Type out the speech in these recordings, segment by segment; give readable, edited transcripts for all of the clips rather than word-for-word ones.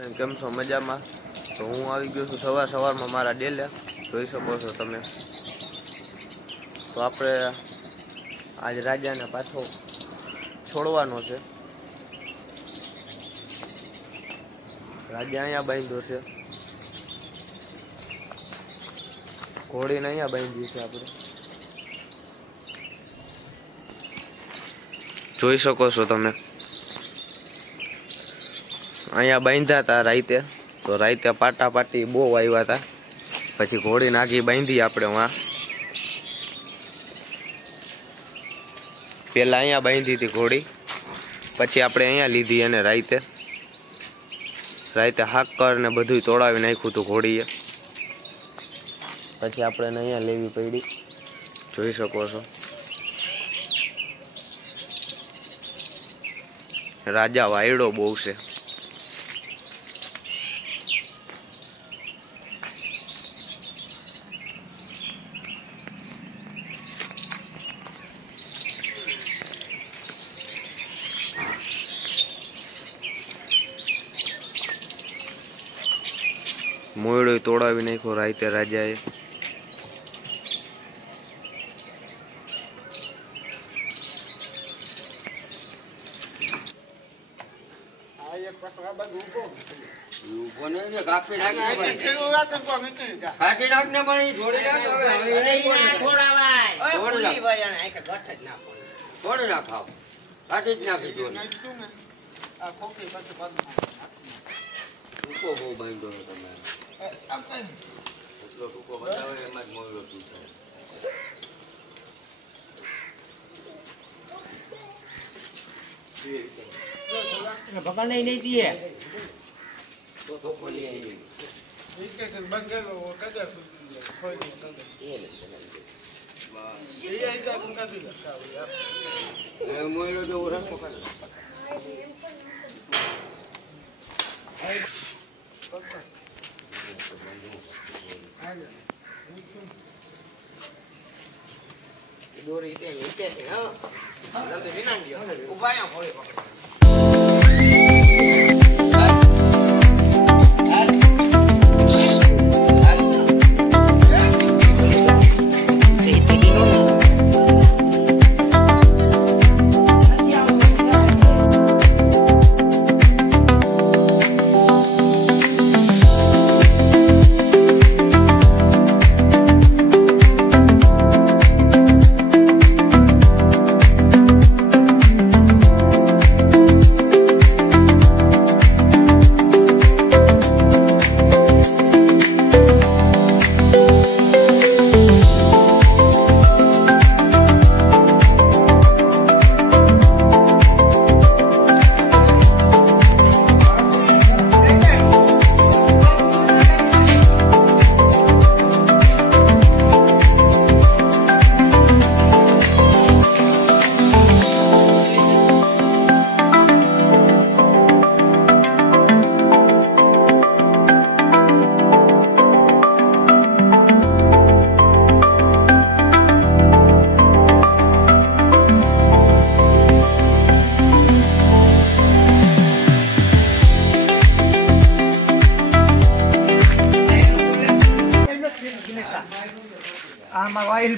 કેમ છો મજામાં? તો હું આવી ગયો છું સવારમાં મારા ડેલે, જોઈ શકો છો તમે। તો આપણે આજ રાજાને પાછો છોડવાનો છે। રાજા અહીંયા બાંધ્યો છે, ઘોડીને અહીંયા બાંધી છે આપણે, જોઈ શકો છો તમે। અહીંયા બાંધ્યા હતા રાતે, તો રાતે પાટાપાટી બહુ આવ્યા હતા, પછી ઘોડી નાખી બાંધી આપણે વાં। પેલા અહીંયા બાંધી હતી ઘોડી, પછી આપણે અહીંયા લીધી અને રાતે હાકર ને બધું તોડાવી નાખ્યું હતું ઘોડીએ, પછી આપણે અહીંયા લેવી પડી, જોઈ શકો છો। રાજા વાયડો બહુ છે। મોયડો તોડાવી નાખ્યો રાતે રાજાએ। पकड़ने ही नहीं दिए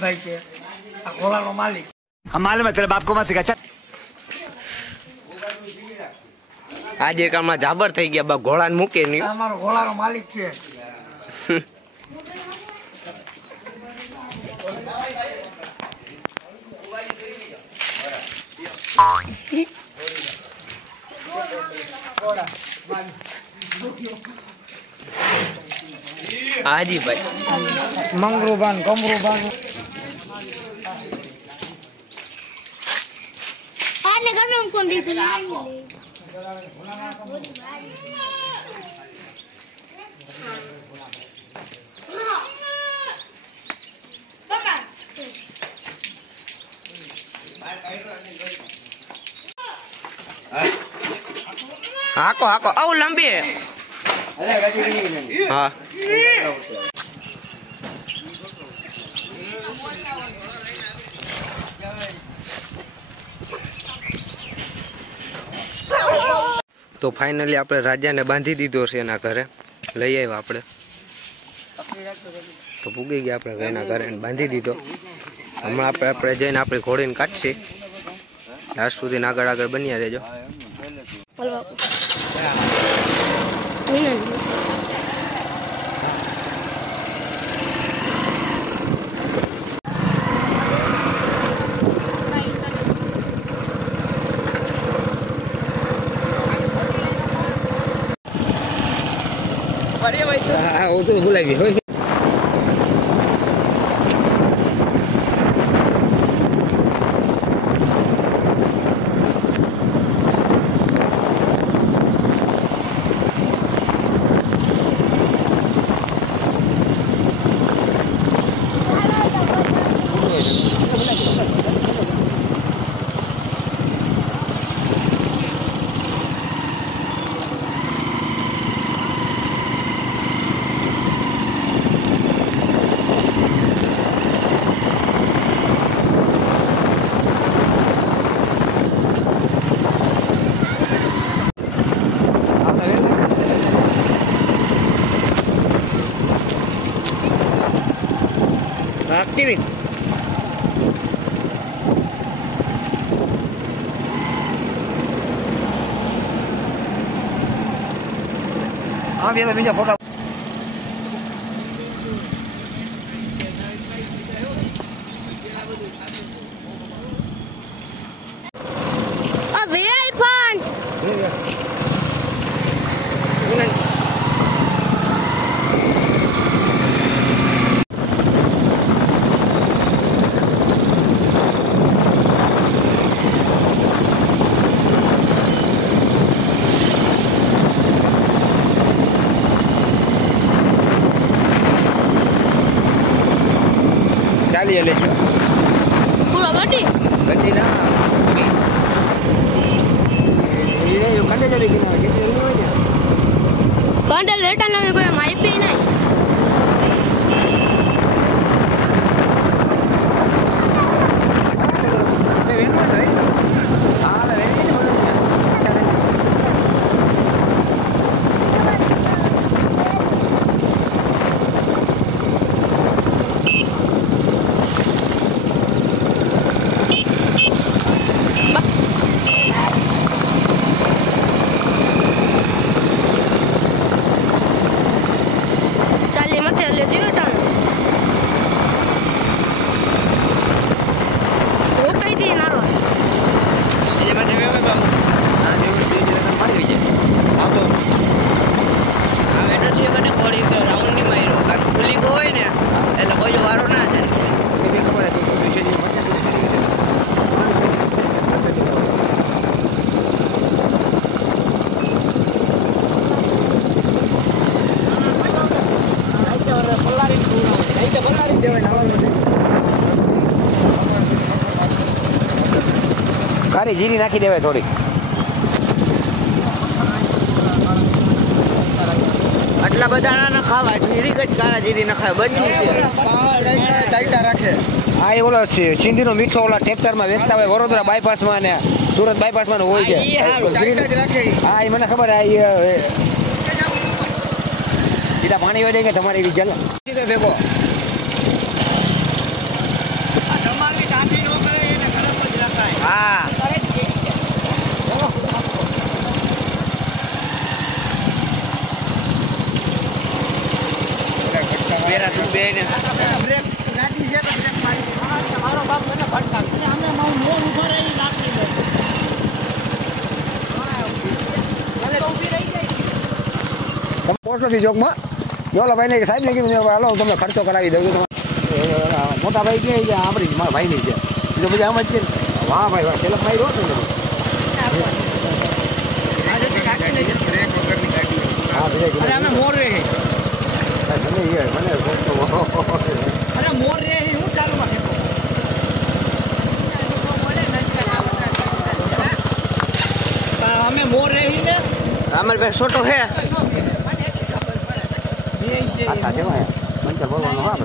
भाई છે આ ઘોડાનો માલિક हम मालूम है तेरे बाप को मत सिखा चल। આજે કામમાં જાબર થઈ ગયા, બા ઘોડાને મૂકે નહીં, અમારો ઘોડાનો માલિક છે। હાજી ભાઈ મંગરૂબાન કમરૂબાન आने घर में उनको दी थी હાકો હાકો આવ લંબી હા તો ફાઇનલી આપણે રાજાને બાંધી દીધો છે એના ઘરે, લઈ આવ્યા આપણે તો પૂગી ગયા આપણે એના ઘરે બાંધી દીધો. હમણાં આપણે જઈને આપણી ઘોડીને કાઢશે. આજ સુધી આગળ બન્યા રહેજો. હા હું તો ભૂલાઈ ગઈ હોય. Activate. Ah, viene mi foto. A ver, pan. ચાલી લે પૂરા ગાડી ગड्डी ના એ જો કંડે જડી ગયો કેટલી હોય ને કંડે લેટા ના કોઈ માઈપી નહીં. કારી જીરી નાખી દેવાય થોડી. આટલા બધા ના ખાવા જીરી જ કાળા જીરી ના ખાય બધું છે ચાલતા રાખે. હા એ ઓલો સિંધીનો મીઠો ઓલા ટ્રેક્ટરમાં વેચતા હોય વડોદરા બાયપાસમાં ને સુરત બાયપાસમાં હોય છે. હા એ મને ખબર. સીધા પાણી હોય કે તમારી એવી જલ ભેગો હા બેરા તું બે ને બ્રેક ગાડી છે તો બ્રેક મારી મારો બાપ મને ફટકા અમે મારું મોં ઉભો રહી નાખી દે. મને તો ઊભી રહી જાય. પોસ્ટ ઓફિસ ચોકમાં જોલા ભાઈ ને સાહેબ ને કીધું હાલો તમને ખર્ચો કરાવી દઉં છું. મોટા ભાઈ કે આપણી મારા ભાઈ ની છે તો પછી આમ જ છે. વાહ ભાઈ વાહ પેલા ભાઈ રોજ ને અમે મોર રે મને અરે મોર રે હું ચાલુ માં અમે મોર રે ને અમાર ભાઈ છોટો હે આખા છે મંચર બોલવાનું. હા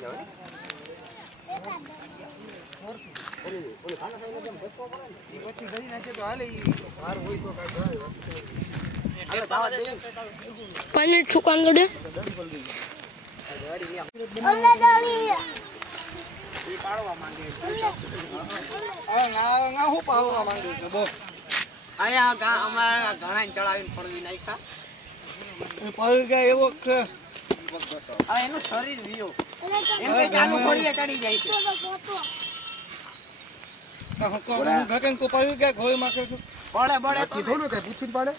જાવ પછી દહીં નાખે તો હાલે વાર હોય તો કાંઈ 5 મિનિટ સુકાન દે પાડવા માંગે ના હું પાડવા માંગે છે બોલ આયા અમારા ઘણા ચડાવીને પડવી નાખ્યા પડી ગયા એવો છે આ એનું શરીર વિયો એમ કે ચાલુ ખોડીએ ચડી જાય છે હું ગગન તો પડ્યું કે ઘોઈ માથે પડે પડે તો કીધું ને કે પૂછીને પડે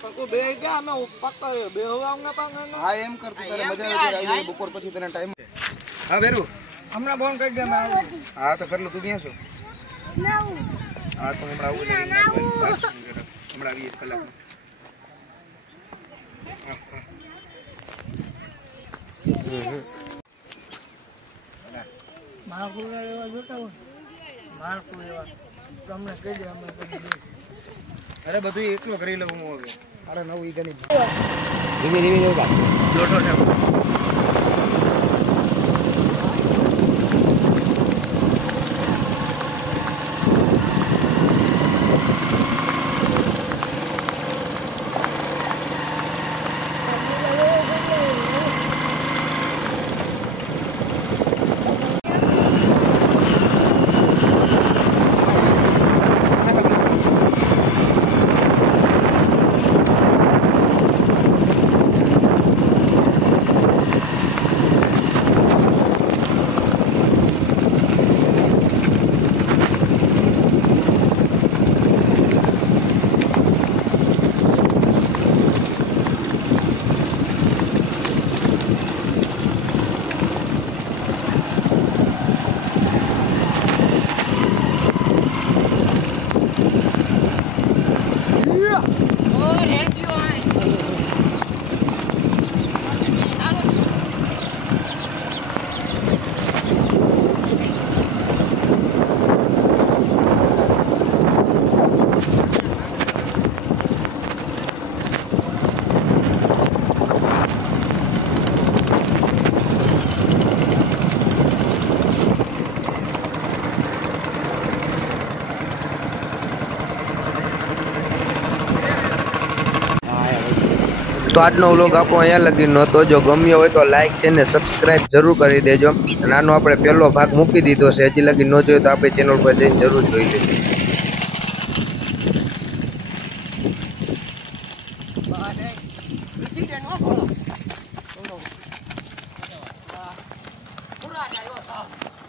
પકો બે ગયા અમે પક્કા બે હોવાંગા પાંગા હા એમ કરતો તને મજા આવે આવી બપોર પછી તને ટાઈમ હા બેરુ હમણાં ફોન કરી દે હા તો કરલું તું ક્યાં છો હા તો હમણાં આવું હમણાં 20 કલાક માળકું એવા જોતા હોય માળકું એવા તમને કહી દે અમે અરે બધું એકલો કરી લઉં હું હવે અરે નવું ઈ ગણી ધીમે ધીમે જોતા જોશો ને તો આજનો વ્લોગ આપણો અહીંયા લગી નહોતો જો ગમ્યો હોય તો લાઈક છે ને સબસ્ક્રાઇબ જરૂર કરી દેજો અને આનો આપણે પહેલો ભાગ મૂકી દીધો છે હજી લગી ન જોયો તો આપણી ચેનલ પર જઈને જરૂર જોઈ લેજો પૂરા